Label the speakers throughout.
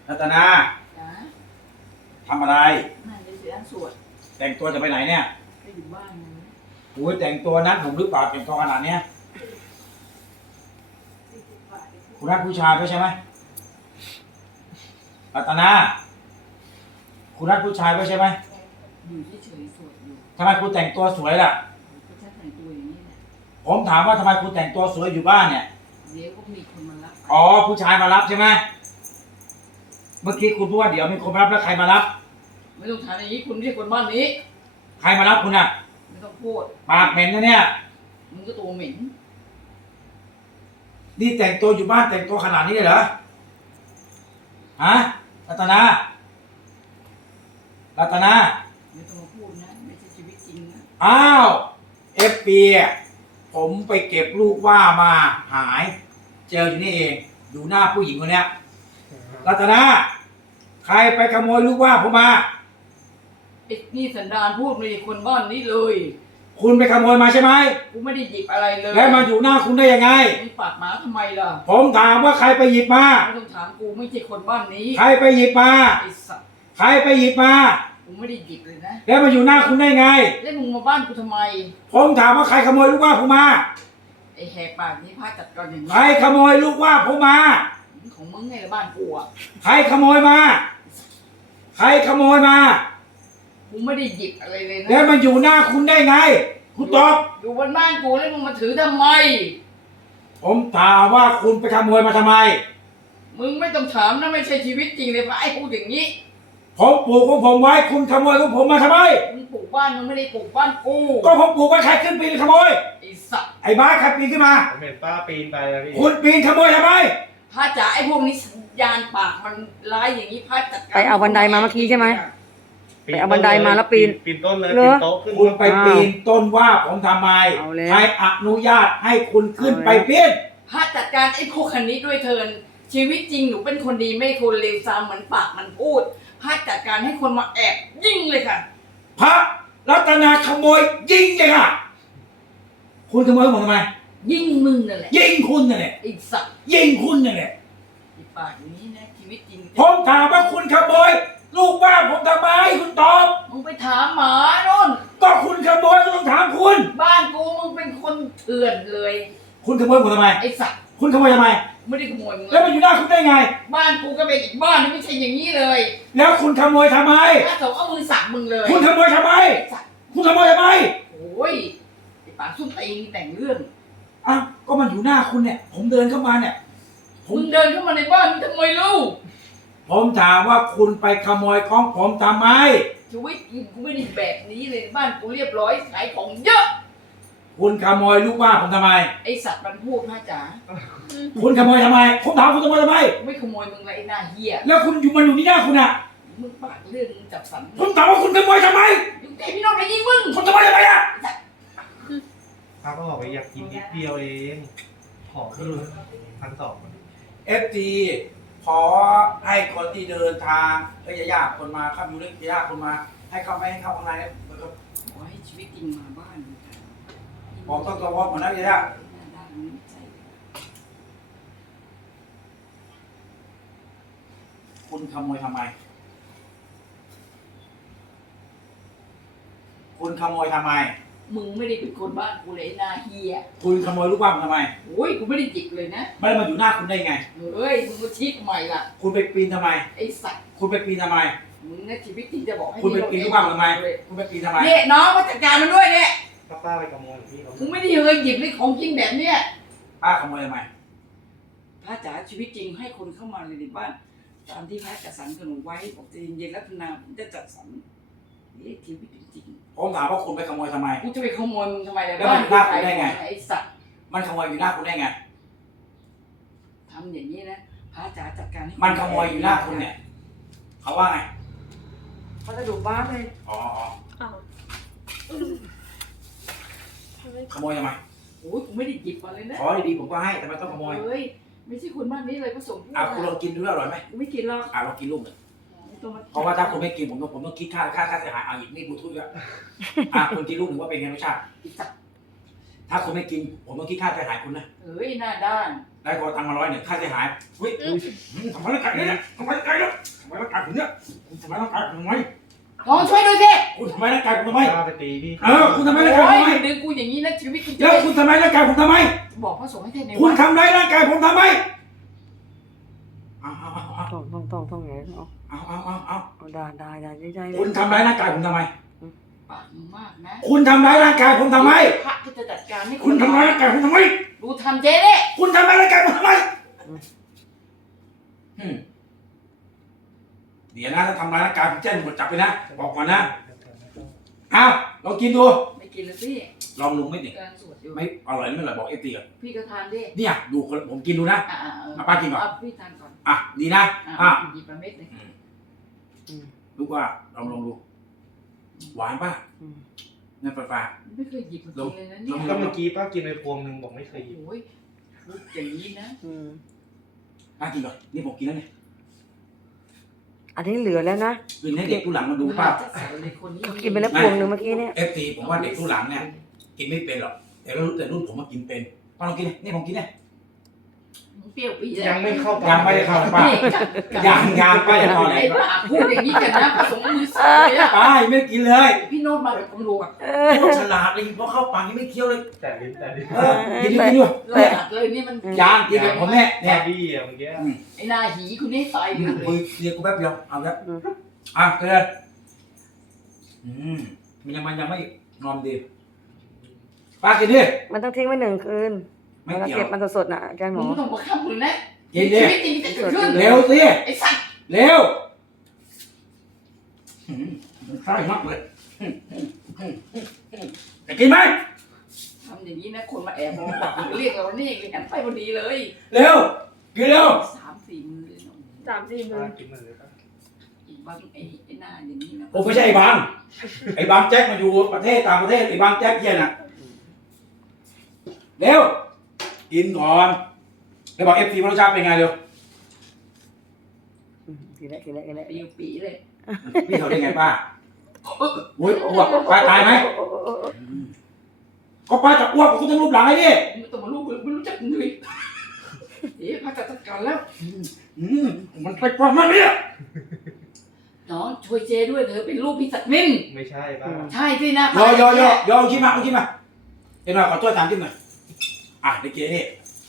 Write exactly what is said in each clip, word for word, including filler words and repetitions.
Speaker 1: รัตนา
Speaker 2: จ้า
Speaker 1: ทำอะไร
Speaker 2: นั่นจะเสียสวด
Speaker 1: แต่งตัวจะไปไหนเนี่ย
Speaker 2: ไปอยู่บ้านนะ
Speaker 1: โอ้ยแต่งตัวนัดผมหรือเปล่าแต่งตัวขนาดเนี้ยคุณนัดผู้ชายด้วยใช่ไหมรัตนาคุณนัดผู้ชายด้วยใช่ไหม
Speaker 2: อยู่เฉยๆสวดอยู่
Speaker 1: ทำไมคุณแต่งตัวสวยล่ะ
Speaker 2: ก็ฉันแต่งตัวอย่างนี้แหละ
Speaker 1: ผมถามว่าทำไมคุณแต่งตัวสวยอยู่บ้านเนี่ย
Speaker 2: เดี๋ยวก็มีคนมารับ
Speaker 1: อ๋อผู้ชายมารับใช่ไหมเมื่อกี้คุณพูดว่าเดี๋ยวมีคนมารับแล้วใครมารับ
Speaker 2: ไม่ต้องถามอย่างนี้คุณเรียกคนบ้านนี้
Speaker 1: ใครมารับคุณอ่ะ
Speaker 2: ไม่ต้องพูด
Speaker 1: ปากเหม็นนะเนี่ย
Speaker 2: มึงก็ตัวเหม็น
Speaker 1: นี่แต่งตัวอยู่บ้านแต่งตัวขนาดนี้เลยเหรอฮะรัตนารัตนา
Speaker 2: ไม่ต้องมาพูดนะไม่ใช่ชีวิตจริงนะ
Speaker 1: อ้าวเอฟปีผมไปเก็บลูกว่ามาหายเจออยู่นี่เองอยู่หน้าผู้หญิงคนเนี้ยรัตนาใครไปขโมยลูกว่าผมมา
Speaker 2: ไอ้นี่สันดานพูดไม่ใช่คนบ้านนี้เลย
Speaker 1: คุณไปขโมยมาใช่ไหม
Speaker 2: กูไม่ได้หยิบอะไรเลย
Speaker 1: แล้วมาอยู่หน้าคุณได้ยังไง
Speaker 2: มึงปากหมาทำไมล่ะ
Speaker 1: ผมถามว่าใครไปหยิบมา
Speaker 2: ไม่ต้องถามกูไม่ใช่คนบ้านนี้
Speaker 1: ใครไปหยิบมา
Speaker 2: ไอ้สัตว์
Speaker 1: ใครไปหยิบมา
Speaker 2: กูไม่ได้หยิบเลยนะ
Speaker 1: แล้วมาอยู่หน้าคุณได้ไง
Speaker 2: แล้วมึงมาบ้านกูทำไม
Speaker 1: ผมถามว่าใครขโมยลูกว่าผมมา
Speaker 2: ไอ้แหกปากนี้พระจัดการอย่างนี้
Speaker 1: ใครขโมยลูกว่าผมมา
Speaker 2: ของมึงไงละบ้านกูอ่ะ
Speaker 1: ใครขโมยมาใครขโมยมา
Speaker 2: กูไม่ได้หยิบอะไรเลยนะ
Speaker 1: แล้วมันอยู่หน้าคุณได้ไงคุณตอบ
Speaker 2: อยู่บนบ้านกูแล้วมึงมาถือทำไม
Speaker 1: ผมถามว่าคุณไปขโมยมาทำไม
Speaker 2: มึงไม่ต้องถามนะไม่ใช่ชีวิตจริงเลยพระไอ้พูดอย่างนี้
Speaker 1: ผมปลูกของผมไว้คุณขโมยของผมมาทำไม
Speaker 2: มึงปลูกบ้านมึงไม่ได้ปลูกบ้านกู
Speaker 1: ก็ผมปลูกไว้ใครขึ้นปีนขโมย
Speaker 2: ไอ้สัตว์
Speaker 1: ไอ้บ้าใครปีนขึ้นมา
Speaker 3: ผมเห็นป้าปีนไปแล้วพี่
Speaker 1: คุณปีนขโมยทำไม
Speaker 2: พระจ๋าไอ้พวกนี้สัญญาณปากมันร้ายอย่างนี้พระจัดการ
Speaker 4: ไปเอาบันไดมาเมื่อกี้ใช่ไหมไปเอาบันไดมาแล้วปีน
Speaker 3: ปีนต้นเลยปีนโต๊ะขึ้น
Speaker 1: คุณไปปีนต้นว่าผมทำไมใครอนุญาตให้คุณขึ้นไปปีน
Speaker 2: พระจัดการไอ้พวกคันนี้ด้วยเถินชีวิตจริงหนูเป็นคนดีไม่คนเลวทรามเหมือนปากมันพูดพระจัดการให้คนมาแอบยิงเลยค่ะ
Speaker 1: พระรัตนาขโมยยิงเลยค่ะคุณขโมยผมทำไม
Speaker 2: ยิงมึงนั่นแหละ
Speaker 1: ยิงคุณนั่นแหละ
Speaker 2: ไอ้สัตว์
Speaker 1: ยิงคุณนั่นแหละ
Speaker 2: ไอ้ปากอย่างนี้นะชีวิตจริง
Speaker 1: ผมถามว่าคุณขโมยลูกว่าผมทำไมคุณตอบ
Speaker 2: มึงไปถามหมาโน่น
Speaker 1: ก็คุณขโมยก็ต้องถามคุณ
Speaker 2: บ้านกูมึงเป็นคนเถื่อนเลย
Speaker 1: คุณขโมยผมทำไม
Speaker 2: ไอ้สัตว์
Speaker 1: คุณขโมยทำไม
Speaker 2: ไม่ได้ขโมยมึง
Speaker 1: แล้วมันอยู่หน้าคุณได้ไง
Speaker 2: บ้านกูก็เป็นอีกบ้านนึงไม่ใช่อย่างนี้เลย
Speaker 1: แล้วคุณขโมยทำไม
Speaker 2: ถ้าเขาเอามือสักมึงเลย
Speaker 1: คุณขโมยทำไมคุณขโมยทำไม
Speaker 2: โอ้ยไอ้ปากซุ่มตีนแต่งเรื่อง
Speaker 1: อ่ะก็มันอยู่หน้าคุณเนี่ยผมเดินเข้ามาเนี่ย
Speaker 2: มึงเดินเข้ามาในบ้านมึงทำไมลูก
Speaker 1: ผมถามว่าคุณไปขโมยของผมทำไม
Speaker 2: ชีวิตกูไม่ได้แบบนี้เลยบ้านกูเรียบร้อยขายของเยอะ
Speaker 1: คุณขโมยลูกว่าผมทำไม
Speaker 2: ไอสัตว์มันพูดพระจ๋า
Speaker 1: คุณขโมยทำไมผมถามคุณขโมยทำไม
Speaker 2: ไม่ขโมยมึงไรหน้าเหี้ย
Speaker 1: แล้วคุณอยู่มันอยู่ที่หน้าคุณอ่ะ
Speaker 2: มึงปากเรื่องมึงจับสัน
Speaker 1: ผมถามว่าคุณขโมยทำไม
Speaker 2: อยู่แต่พี่น้องไปยิงมึง
Speaker 1: คุณขโมยทำไมอ่ะ
Speaker 3: ป้าก็บอกว่าอยากกินนิดเดียวเองขอคือพันสอง
Speaker 1: เอฟจีขอให้คนที่เดินทางเอ้ยญาติคนมาเข้าอยู่เรื่องญาติคนมาให้เข้าไม่ให้เข้าข้างในนะครับ
Speaker 2: ขอให้ชีวิตจริงมาบ้าน
Speaker 1: ผมต้องตัววอกเหมือนนักญาติคุณขโมยทำไมคุณขโมยทำไม
Speaker 2: มึงไม่ได้เป็นคนบ้านกูเลยหน้าเฮีย
Speaker 1: คุณขโมยลูกบ้านทำไม
Speaker 2: โอ้ยกูไม่ได้จิกเลยนะ
Speaker 1: ไม่ได้มาอยู่หน้าคุณได้ไง
Speaker 2: เฮ้ยมึงมาชี้ทำไมล่ะ
Speaker 1: คุณไปปีนทำไม
Speaker 2: ไอ้สัตว์
Speaker 1: คุณไปปีนทำไม
Speaker 2: มึงนะชีวิตจริงจะบอกให้
Speaker 1: คุณไปปีนลูกบ้านทำไมคุณไปปีนทำไม
Speaker 2: เนี่ยน้องมาจัดการมันด้วยเนี่ย
Speaker 3: ป้าป้าไปขโมยพี่เขา
Speaker 2: มึงไม่ได้เคยหยิบเลยของจริงแบบเนี้ย
Speaker 1: ป้าขโมยทำไม
Speaker 2: พระจ๋าชีวิตจริงให้คนเข้ามาในบ้านตามที่พระจัดสรรขนมไว้บอกจะเย็นๆรัตนาจะจัดสรรนี่ชีวิตจริง
Speaker 1: ผมถามว่าคุณไปขโมยทำไม
Speaker 2: กูจะไปขโมยมึงทำไม
Speaker 1: แล้วมันอยู่หน้าคุณได้ไง
Speaker 2: ไอ้สัตว์
Speaker 1: มันขโมยอยู่หน้าคุณได้ไง
Speaker 2: ทำอย่างนี้นะพระจ๋าจัดการให้
Speaker 1: มันขโมยอยู่หน้าคุณเนี่ยเขาว่าไง
Speaker 2: เขาจะดูบ้านเลย
Speaker 1: อ๋อขโมยทำไม
Speaker 2: โอ้ยกูไม่ได้หยิบมาเลยนะ
Speaker 1: ขอดีๆผมก็ให้แต่ไม่ต้องขโมย
Speaker 2: เฮ้ยไม่ใช่คนบ้านนี้เลยผสมพูด
Speaker 1: อ่ะคุณลองกินดูอร่อยไหม
Speaker 2: ไม่กินหรอก
Speaker 1: อ่ะลองกินลูกหนึ่งเพราะว่าถ้าคุณไม่กินผมต้องผมต้องคิดค่าค่าค่าเสียหายเอาอีกนี่บลูทูธแล้วอ่ะคุณกินลูกหนึ่งว่าเป็นไงรสชาติถ้าคุณไม่กินผมต้องคิดค่าเสียหายคุณนะ
Speaker 2: เฮ้ยหน้าด้าน
Speaker 1: ได้ขอตังค์มาร้อยหนึ่งค่าเสียหายอุ้ยทำไมร่างกายเนี่ยทำไมร่างกายเนี่ยทำไมร่างกายผมเนี่ยทำไมร่างกายผมทำไม
Speaker 2: น้องช่วยด้วยสิ
Speaker 1: คุณทำไมร่างกายผมทำไม
Speaker 3: ป้าไปตีพี่
Speaker 1: เออคุณทำไมร่างกายผมทำไม
Speaker 2: ดึงกูอย่างนี้นะชีวิตกูจะ
Speaker 1: แล้วคุณทำไมร่างกายผมทำไม
Speaker 2: บอกพระสงฆ์ให้เทศใน
Speaker 1: คุณ
Speaker 2: วัด
Speaker 1: ทำร้ายร่างกายผมทำไมเอาเอาเอา
Speaker 4: ต้องต้องต้องต้องไงเอา
Speaker 1: เอาเอาเอาเอา
Speaker 4: เอาได้ได้ได้ได้ได้
Speaker 1: คุณทำร้ายร่างกายผมทำไม
Speaker 2: ปากมึงมากนะ
Speaker 1: คุณทำร้ายร่างกายผมทำไม
Speaker 2: พระที่จะจัดการให้
Speaker 1: คุณทำร้ายร่างกายผมทำไม
Speaker 2: ดูทำเจ๊เด้
Speaker 1: คุณทำร้ายร่างกายผมทำไมอืมเดี๋ยวนะถ้าทำร้ายร่างกายผมแจ้งตำรวจจับเลยนะบอกก่อนนะอ้าวลองกินดู
Speaker 2: ไม่กินแล้วพี่
Speaker 1: ลองลุงไม่เนี่ย
Speaker 2: กำลังสวดอยู่
Speaker 1: ไม่อร่อยไม่อร่อยบอกเอฟตีก่อน
Speaker 2: พี่ก็ทานดิ
Speaker 1: เนี่ยดูคนผมกินดูนะ
Speaker 2: อ่าอ่าเออ
Speaker 1: เอาป้ากินก่อน
Speaker 2: เอาพี่ทานก่อน
Speaker 1: อ่ะดีนะ
Speaker 2: อ่า
Speaker 1: อ่ะ
Speaker 2: หยิบมาเม็ดหนึง
Speaker 1: ลูกว่าลองลองดูหวานป่ะ
Speaker 4: อืม
Speaker 1: นั่นปลาปลา
Speaker 2: ไม่เคยหยิบมากินเลยนะเนี่ย
Speaker 3: ก็เมื่อกี้ป้ากินไปพวงหนึ่งบอกไม่เคยหยิบ
Speaker 2: โอ้ยพูดอย่างนี้นะ
Speaker 4: อืม
Speaker 1: ป้ากินก่อนนี่ผมกินแล้วเนี่ย
Speaker 4: อันนี้เหลือแล้วนะ
Speaker 1: คืนนี้เด็กผู้หลังมาดูป้า
Speaker 2: จะใส่ในคนนี้
Speaker 4: กินไปแล้วพวงหนึ่งเมื่อกี้เนี่ย
Speaker 1: เอฟตีผมว่าเด็กผู้หลังเนี่ยกินไม่เป็นหรอกแต่รุ่นแต่รุ่นผมมากินเป็นป้าลองกินนี่ผมกินเนี่ย
Speaker 2: เปรี้ยวปี๊ด
Speaker 3: ยังไม่เข้า
Speaker 1: ยังไม่ได้เข้าป้า
Speaker 2: นี่กัดกัด
Speaker 1: ยังยังป้าอย่าตอนไหน
Speaker 2: ไอ้บ้าพูดอย่างนี้กันนะพระสงฆ์มือสั่นเลยอะ
Speaker 1: ป้ายังไม่ได้กินเลย
Speaker 2: พี่โน้ตมากับตำรวจ
Speaker 4: เออ
Speaker 1: โคตรฉลาดเลยเพราะเข้าปากยังไม่เคี้ยวเลย
Speaker 3: แต่ลิ้นแต่ลิ้น
Speaker 1: เออกินดิกินดิ
Speaker 2: เลยอะเลยนี่มัน
Speaker 1: ยางกินแบบผมเนี่ย
Speaker 3: แน่
Speaker 1: เนี่ย
Speaker 3: บี้อะเมื่อกี้
Speaker 2: ไอ้หนาหีคุณนี่ตายเลย
Speaker 1: คุยเรียกกูแป๊บเดียวเอาแล้วอ่ะเกินอืมมันยังมันยังไม่นอนดีป้ากินดิ
Speaker 4: มันต้องทิ้งไว้หนึ่งคืน
Speaker 1: ไม่
Speaker 4: เวลา
Speaker 1: เกี่ยว
Speaker 4: เก็บมันสดๆนะอาจารย์หม
Speaker 2: มึง
Speaker 4: อ
Speaker 2: ไม่ต้องมาข้ามเลยนะ
Speaker 1: กินดิ
Speaker 2: ชีวิตจริงจะเกิดขึ้น
Speaker 1: เร็วสิ
Speaker 2: ไอ้สัตว์
Speaker 1: เร็วอืมมันใช่มากเลยอืมอืมอืมอืมจะกินไหม
Speaker 2: ทำอย่างนี้นะคนมาแอบมองแบบเรียกเรานี่เลยหันไปพอดีเลย
Speaker 1: เร็วกินเร็ว
Speaker 2: สามสี่มือเลยเนาะ
Speaker 4: สามสี่มื
Speaker 3: ป้า
Speaker 4: อ
Speaker 3: กินมันเลยป้า
Speaker 2: อีกบางไอ้ไอ้หน้าอย่างนี้นะ
Speaker 1: ผมไม่ใช่ไอ้บางไอ้บางแจ็คมาอยู่ประเทศต่างประเทศไอ้บางแจ็คเฮียน่ะเร็วกินก่อนแล้วบอกเอฟซีรสชาติเป็นไงเร็ว
Speaker 4: อืมกินแล้วกินแล้วกินแล้ว
Speaker 2: เปรี้ยวปีเลย
Speaker 1: พี่เขาได้ไงป้าอุ้ยอ้วกป้าตายไหมก็ป้าจะอ้วกคุณต้องรูปหลังไอ้ดิ
Speaker 2: ไม่ต้องมาลูกไม่รู้จักเลยเอ๊ะพระจัดการแล้ว
Speaker 1: อืมมันไปกว่ามากเนี่ย
Speaker 2: น้องช่วยเจด้วยเธอเป็นลูกพี่ศักดิ์นิน
Speaker 3: ไม่ใช่ป้า
Speaker 2: ใช่สินะ
Speaker 1: ยอยอยอยอคิดมาเอาคิดมาเอ็นหน่อยขอถ้วยตามที่หน่อยอ่ะเด็กเก๋นี่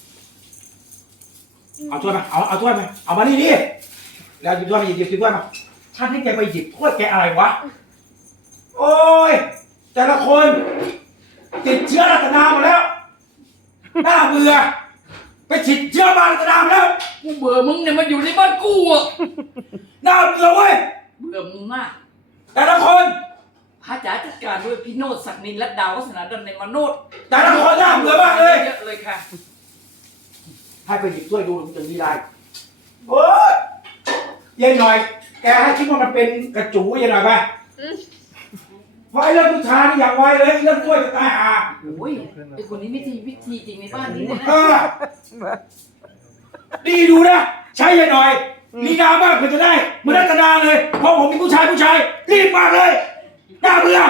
Speaker 1: เอาถ้วยมาเอาเอาถ้วยมาเอามานี่ดิแล้วหยิบถ้วยมาหยิบหยิบถ้วยมาท่านนี่แกไปหยิบถ้วยแกอะไรวะโอ้ยแต่ละคนติดเชื้อรัตนาหมดแล้วน่าเบื่อไปฉีดเชื้อมารัตนาหมดแล้ว
Speaker 2: กูเบื่อมึงเนี่ยมาอยู่ในบ้านกูอ่ะ
Speaker 1: น่าเบื่อเว้ย
Speaker 2: เบื่อมึงมาก
Speaker 1: แต่ละคน
Speaker 2: พระจ๋าจัดการด้วยพี่โนดศักดิ์นินและดาววัฒนาดลในมโนด
Speaker 1: แต่ละคนน่าเบื่อมากเลย
Speaker 2: เยอะเลยค่ะ
Speaker 1: ให้ไปหยิบถ้วยดูถึงจะมีได้โอ้ยเย็นหน่อย แกให้คิดว่ามันเป็นกระจูเย็นหน่อยไปเพราะไอ้เรื่องผู้ชายนี่อย่างไวเลยเรื่องถ้วยจะตายห่า
Speaker 2: โอ้ยไอคนนี้วิธีวิธีจริงในบ้านนี้นะ
Speaker 1: เออดีดูนะ ใช้เย็นหน่อยลีลามากเพื่อจะได้เหมือนรัตนาเลย เพราะผมเป็นผู้ชายผู้ชาย รีบมากเลยน่าเบื่อ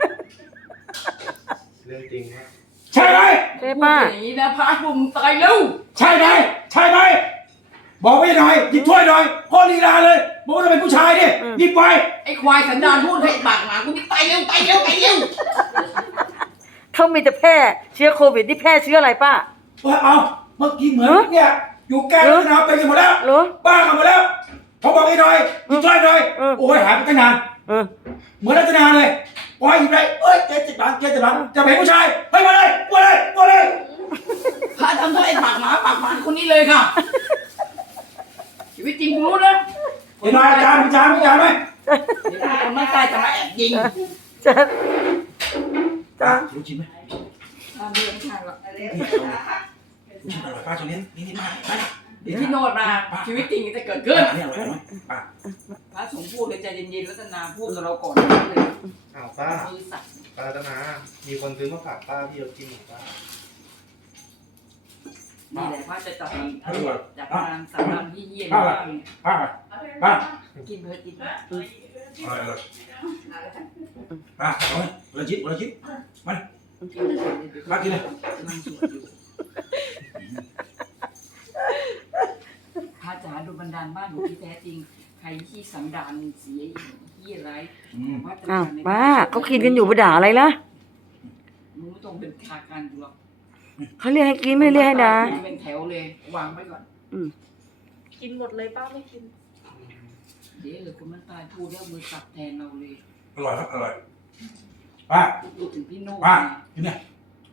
Speaker 3: เรื่องจริงนะ
Speaker 1: ใช่ไหม
Speaker 4: ใช่ป้า
Speaker 2: พูดอย่างนี้นะพระพวกมึงตายแล้ว
Speaker 1: ใช่ไหมใช่ไหมบอกไว้หน่อยหยิบถ้วยหน่อยพ่อลีลาเลยบอกว่าจะเป็นผู้ชายดิหยิบไป
Speaker 2: ไอควายสันดานพูดให้ปากหมากูนี่ตายเร็วตายเร็วตายเร็ว
Speaker 4: เขามีแต่แพร่เชื้อโควิดที่แพร่เชื้ออะไรป้า
Speaker 1: ว่าเอาเมื่อกี้เหมือนเนี่ยอยู่แก้วนะเป็นกันหมดแล้ว
Speaker 4: เหรอ
Speaker 1: บ้ากันหมดแล้วเขาบอกไอ้หน่อยหยิบถ้วยหน่อย
Speaker 4: เออ
Speaker 1: โอ้ยหายไปตั้งนาน
Speaker 4: เออ
Speaker 1: เหมือนรัตนาเลยปล่อยหยิบไปเอ้ยเจ๊จิบหลังเจ๊จิบหลังจะเป็นผู้ชายเฮ้ยมาเลยมาเลยมาเลย
Speaker 2: พระทำโทษไอปากหมาปากหมาคนนี้เลยค่ะชีวิตจริงกูรู้นะ
Speaker 1: เห็นไหมอาจารย์อาจารย์อาจารย์ไหม
Speaker 2: เดี๋ยวคนไม่กล้าจะมาแอบยิง
Speaker 4: จะ
Speaker 1: จ้ารู้จริงไหม
Speaker 2: ทำเรื่องทางหรอก
Speaker 1: รู้จริงอร่อยป้าตรงนี้นี่นี่มาไป
Speaker 2: เดี๋ยวพี่โนดมาชีวิตจริงจะเกิดขึ้น
Speaker 1: นี่อร่อยไหมป้า
Speaker 2: พระสงฆ์พูดเลยใจเย็นๆรัตนาพูดกับเราก่อนเลย
Speaker 3: อ้าวป้า
Speaker 2: มือสั่น
Speaker 3: ป้ารัตนามีคนซื้อมาฝากป้าที่เรากินของป้า
Speaker 2: นี่แหละพระจะจับมันจับมันสามวันที่เยี่ยม
Speaker 1: ป้าป้าป้า
Speaker 2: กินเพื่อกิน
Speaker 1: อร่อยอร่อยป้าเอาเลยวันละชิ้นวันละชิ้นมา
Speaker 2: กินเลย
Speaker 1: ป้ากินเลย
Speaker 2: กำลังสวดอยู่พระจ๋าดูบันดาลบ้านหนูที่แท้จริง ใครที่สันดานเสียที่อะไร
Speaker 1: อืม
Speaker 2: วัด
Speaker 4: อ้าว
Speaker 2: ใน
Speaker 4: ป้าเขากินกันอยู่ไปด่าอะไรล่ะ
Speaker 2: หนูไม่ต้องเป็นคาการอยู่หรอก
Speaker 4: เขาเรียกให้กินไม่เรียกให้ด่า
Speaker 2: เป็นแถวเลย วางไว้ก่อน
Speaker 5: กินหมดเลยป้าไม่กิน
Speaker 2: เดี๋ยวเลยคนมันตายพูดแล้วมือสับแทนเราเลย
Speaker 1: อร่อยครับอร่อยป้า
Speaker 2: พูดถึงพี่โน่
Speaker 1: ป้ากินเนี่ย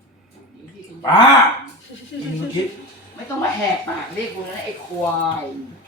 Speaker 2: เดี๋ยวพี่เป็น
Speaker 1: ป้า กินลูกชิ้น
Speaker 2: ไม่ต้องมาแหกปากเรียกกูนะไอ้ควาย
Speaker 1: อ